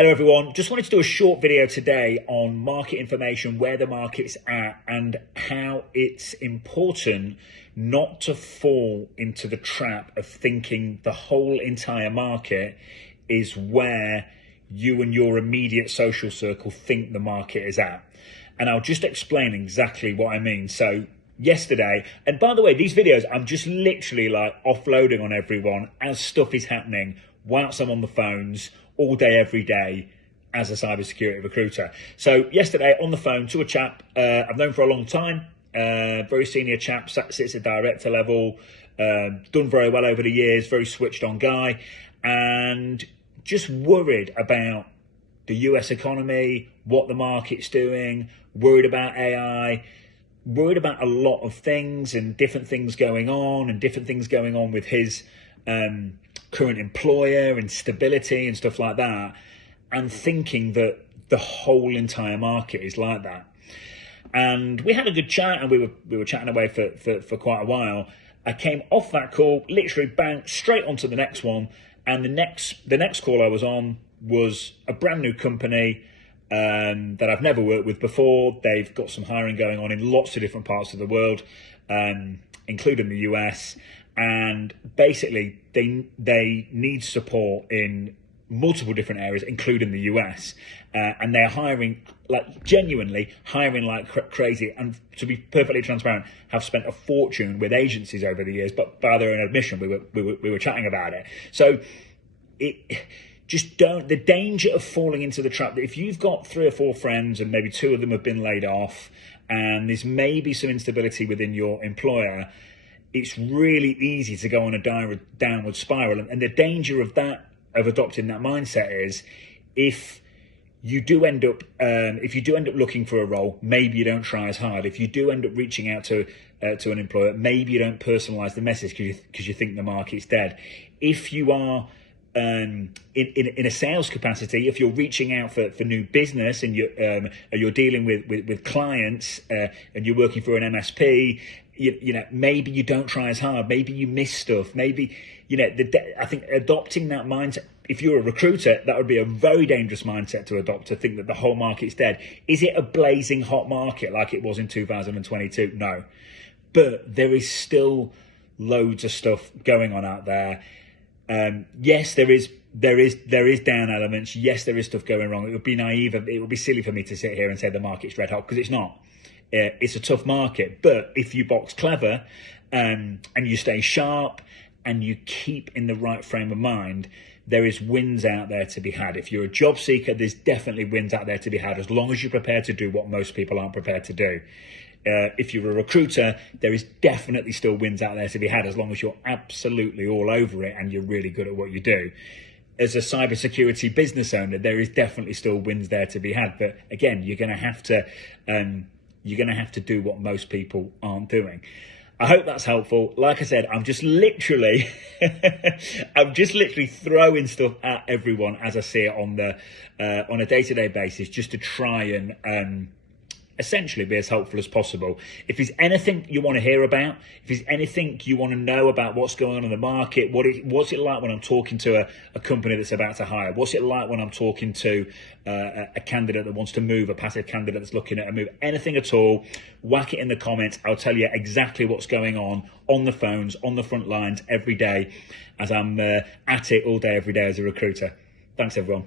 Hello everyone, just wanted to do a short video today on market information, where the market's at and how it's important not to fall into the trap of thinking the whole entire market is where you and your immediate social circle think the market is at. And I'll just explain exactly what I mean. So yesterday, and by the way, these videos, I'm just literally like offloading on everyone as stuff is happening whilst I'm on the phones all day, every day as a cybersecurity recruiter. So yesterday on the phone to a chap I've known for a long time, very senior chap, sits at director level, done very well over the years, very switched on guy, and just worried about the US economy, what the market's doing, worried about AI, worried about a lot of things and different things going on with his current employer and stability and stuff like that, and thinking that the whole entire market is like that. And we had a good chat, and we were chatting away for quite a while. I came off that call, literally bang, straight onto the next one, and the next call I was on was a brand new company that I've never worked with before. They've got some hiring going on in lots of different parts of the world, including the US. And basically, they need support in multiple different areas, including the US. And they're hiring, like genuinely hiring like crazy. And to be perfectly transparent, have spent a fortune with agencies over the years. But by their own admission, we were chatting about it. So the danger of falling into the trap that if you've got 3 or 4 friends and maybe 2 of them have been laid off, and there's maybe some instability within your employer, it's really easy to go on a downward spiral. And the danger of adopting that mindset is if you do end up looking for a role, maybe you don't try as hard. If you do end up reaching out to an employer, maybe you don't personalize the message because you think the market's dead. If you are in a sales capacity, if you're reaching out for new business and you're dealing with clients and you're working for an MSP, you know, maybe you don't try as hard, maybe you miss stuff, maybe, you know, I think adopting that mindset, if you're a recruiter, that would be a very dangerous mindset to adopt, to think that the whole market's dead. Is it a blazing hot market like it was in 2022? No, but there is still loads of stuff going on out there. Yes, there is down elements. Yes, there is stuff going wrong. It would be naive, it would be silly for me to sit here and say the market's red hot, because it's not. It's a tough market, but if you box clever and you stay sharp and you keep in the right frame of mind, there is wins out there to be had. If you're a job seeker, there's definitely wins out there to be had, as long as you're prepared to do what most people aren't prepared to do. If you're a recruiter, there is definitely still wins out there to be had, as long as you're absolutely all over it and you're really good at what you do. As a cybersecurity business owner, there is definitely still wins there to be had. But again, you're going to have to do what most people aren't doing. I hope that's helpful. Like I said, I'm just literally throwing stuff at everyone as I see it on a day-to-day basis, just to try and essentially be as helpful as possible. If there's anything you want to hear about, if there's anything you want to know about what's going on in the market, what's it like when I'm talking to a company that's about to hire? What's it like when I'm talking to a candidate that wants to move, a passive candidate that's looking at a move? Anything at all, whack it in the comments. I'll tell you exactly what's going on the phones, on the front lines every day, as I'm at it all day, every day as a recruiter. Thanks, everyone.